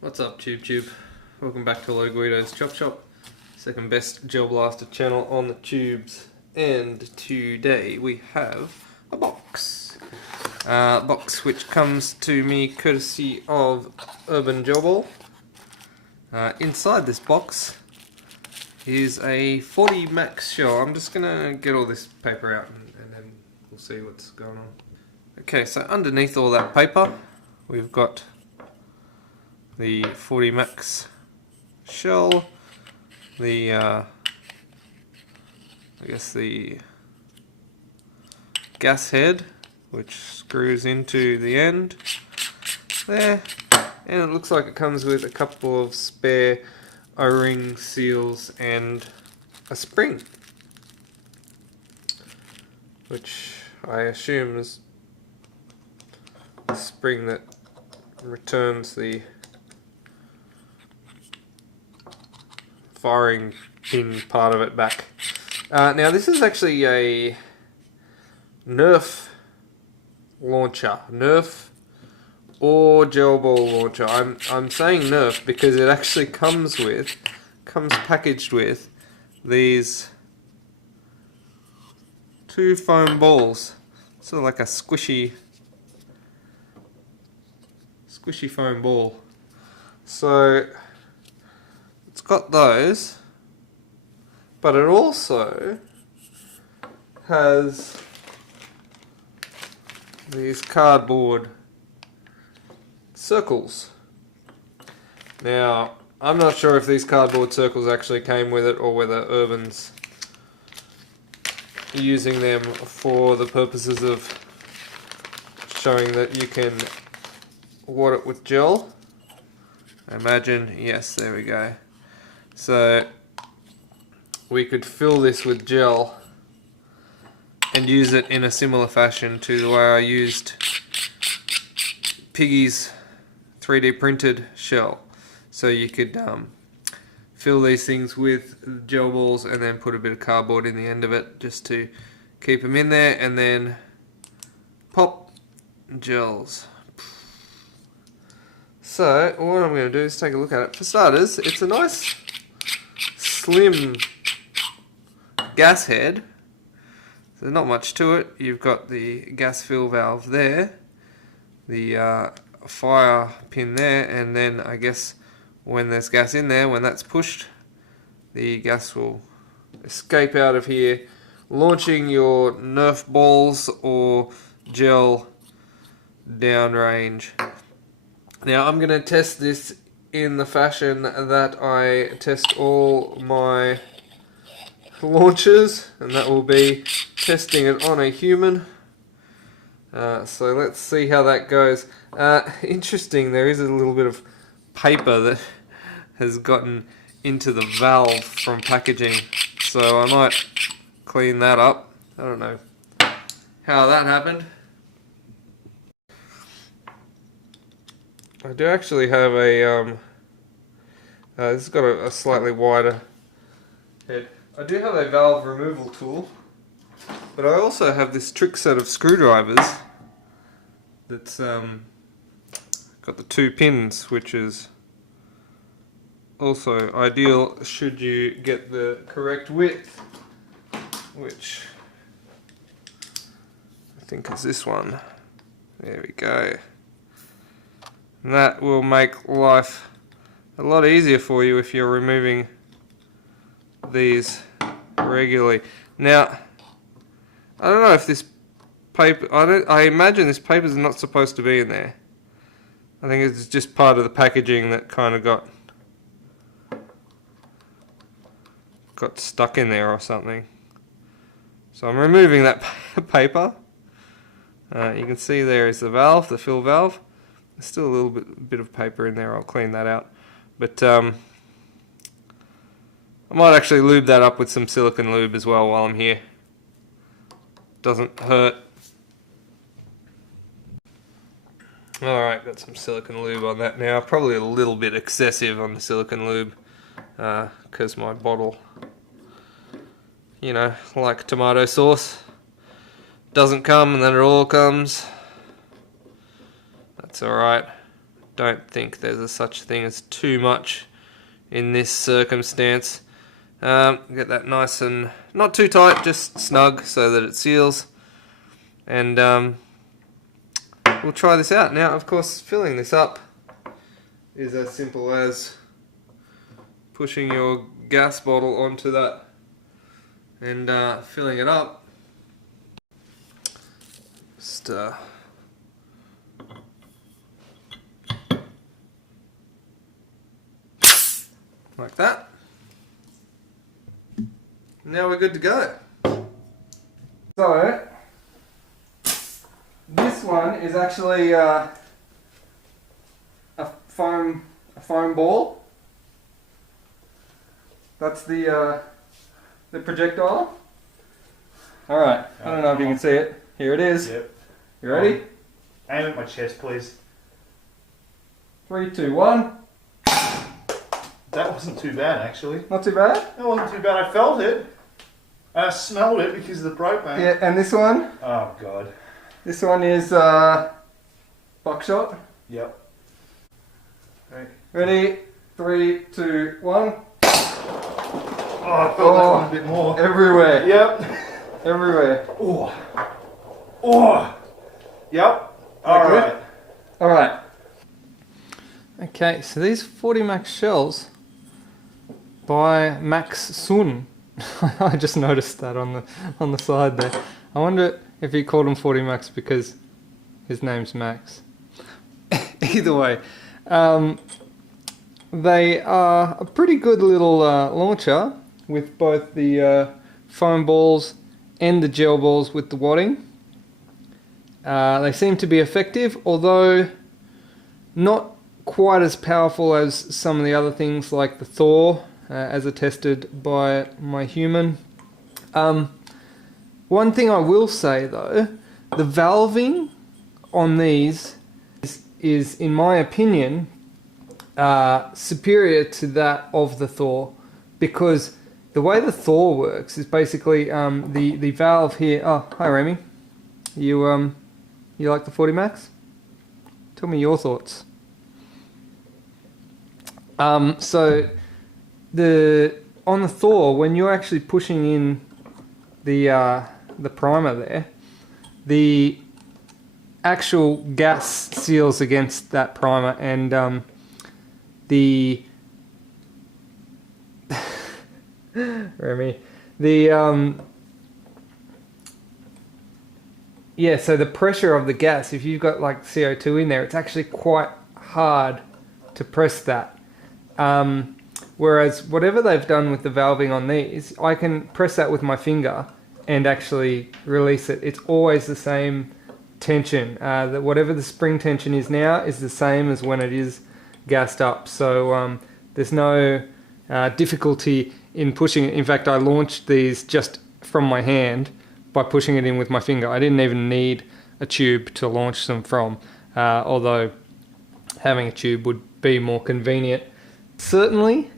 What's up, Tube? Welcome back to Guido's Chop Shop, second best gel blaster channel on the tubes. And today we have a box. Box which comes to me courtesy of Urban Gelball. Inside this box is a 40 max shell. I'm just gonna get all this paper out and then we'll see what's going on. Okay, so underneath all that paper, we've got the 40 max shell, the I guess the gas head, which screws into the end there, and it looks like it comes with a couple of spare O-ring seals and a spring, which I assume is the spring that returns the firing pin part of it back. Now this is actually a Nerf launcher, Nerf or gel ball launcher. I'm saying Nerf because it actually comes packaged with these two foam balls, sort of like a squishy foam ball. So it's got those, but it also has these cardboard circles. Now, I'm not sure if these cardboard circles actually came with it or whether Urban's using them for the purposes of showing that you can wad it with gel. I imagine, yes, there we go. So we could fill this with gel and use it in a similar fashion to the way I used Piggy's 3D printed shell. So you could fill these things with gel balls and then put a bit of cardboard in the end of it just to keep them in there, and then pop gels. So what I'm going to do is take a look at it. For starters, it's a nice slim gas head. There's not much to it. You've got the gas fill valve there, the fire pin there, and then I guess when there's gas in there, when that's pushed, the gas will escape out of here, launching your Nerf balls or gel downrange. Now I'm going to test this in the fashion that I test all my launchers, and that will be testing it on a human. So let's see how that goes. Interesting, there is a little bit of paper that has gotten into the valve from packaging, so I might clean that up. I don't know how that happened. I do actually have a, this has got a slightly wider head. I do have a valve removal tool, but I also have this trick set of screwdrivers that's got the two pins, which is also ideal should you get the correct width, which I think is this one. There we go. And that will make life a lot easier for you if you're removing these regularly. Now, I don't know if this paper, I imagine this paper is not supposed to be in there. I think it's just part of the packaging that kind of got stuck in there or something. So I'm removing that paper. You can see there is the valve, the fill valve. There's still a little bit of paper in there. I'll clean that out. But I might actually lube that up with some silicone lube as well while I'm here. Doesn't hurt. Alright, got some silicone lube on that now. Probably a little bit excessive on the silicone lube because my bottle, you know, like tomato sauce, doesn't come and then it all comes. That's alright. don't think there's a such thing as too much in this circumstance. Get that nice and not too tight, just snug so that it seals. And we'll try this out. Now, of course, filling this up is as simple as pushing your gas bottle onto that and filling it up. Just like that. Now we're good to go. So this one is actually a foam ball. That's the projectile. All right. I don't know if you can see it. Here it is. Yep. You ready? Aim at my chest, please. 3, 2, 1. That wasn't too bad, actually. Not too bad? That wasn't too bad. I felt it. And I smelled it because of the propane. Yeah, and this one? Oh, God. This one is buckshot. Yep. Okay. Ready? 3, 2, 1. Oh, I felt that one a bit more. Everywhere. Yep. Everywhere. Oh. Oh. Yep. Alright. Alright. Okay, so these 40 Max shells by Max Sun. I just noticed that on the side there. I wonder if he called him 40 Max because his name's Max. Either way, they are a pretty good little launcher with both the foam balls and the gel balls with the wadding. They seem to be effective, although not quite as powerful as some of the other things like the Thor, as attested by my human. One thing I will say though, the valving on these is in my opinion superior to that of the Thor, because the way the Thor works is basically the valve here. Oh, hi Remy. You like the 40 Max? Tell me your thoughts. So on the Thor, when you're actually pushing in the primer there, the actual gas seals against that primer, and the Remy, yeah, so the pressure of the gas, if you've got like CO2 in there, it's actually quite hard to press that. Whereas whatever they've done with the valving on these, I can press that with my finger and actually release it. It's always the same tension. That whatever the spring tension is now is the same as when it is gassed up. So there's no difficulty in pushing it. In fact, I launched these just from my hand by pushing it in with my finger. I didn't even need a tube to launch them from, although having a tube would be more convenient. Certainly,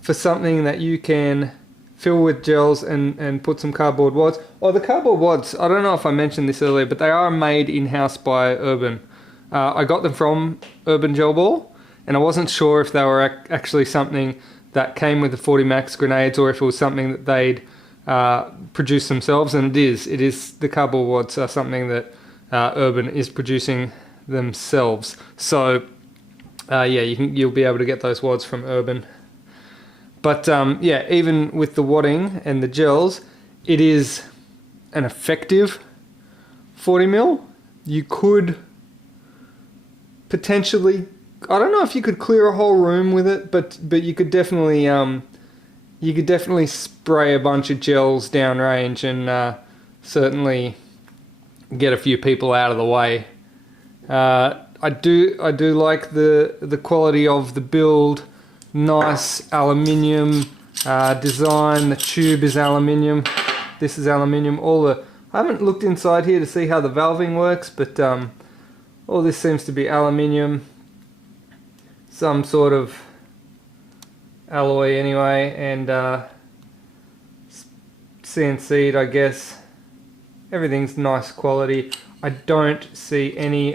for something that you can fill with gels and put some cardboard wads. Oh, the cardboard wads, I don't know if I mentioned this earlier, but they are made in-house by Urban. I got them from Urban Gelball, and I wasn't sure if they were actually something that came with the 40 Max grenades or if it was something that they'd produced themselves, and it is the cardboard wads are something that Urban is producing themselves. So yeah, you'll be able to get those wads from Urban. But yeah, even with the wadding and the gels, it is an effective 40mm. You could potentially, I don't know if you could clear a whole room with it, but you could definitely spray a bunch of gels downrange and certainly get a few people out of the way. I do like the quality of the build. Nice aluminium design. The tube is aluminium. This is aluminium. I haven't looked inside here to see how the valving works, but all this seems to be aluminium. Some sort of alloy anyway, and CNC'd, I guess. Everything's nice quality. I don't see any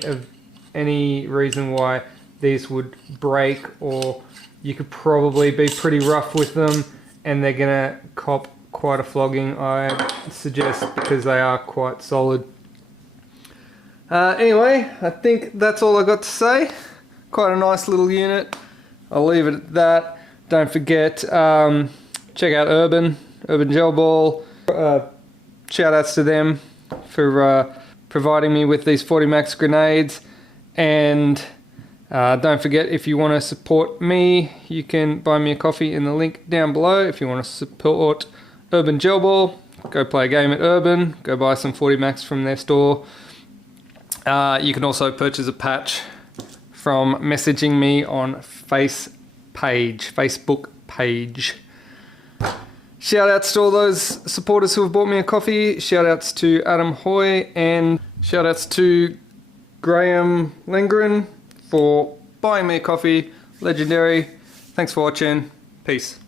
reason why these would break, or you could probably be pretty rough with them and they're gonna cop quite a flogging, I suggest, because they are quite solid. Anyway, I think that's all I got to say. Quite a nice little unit. I'll leave it at that. Don't forget, check out Urban Gelball. Shout outs to them for providing me with these 40 max grenades. And don't forget, if you want to support me, you can buy me a coffee in the link down below. If you want to support Urban Gelball, go play a game at Urban, go buy some 40 max from their store. You can also purchase a patch from messaging me on Facebook page. Shout outs to all those supporters who have bought me a coffee. Shout outs to Adam Hoy, and shout outs to Graham Lengren for buying me a coffee. Legendary. Thanks for watching. Peace.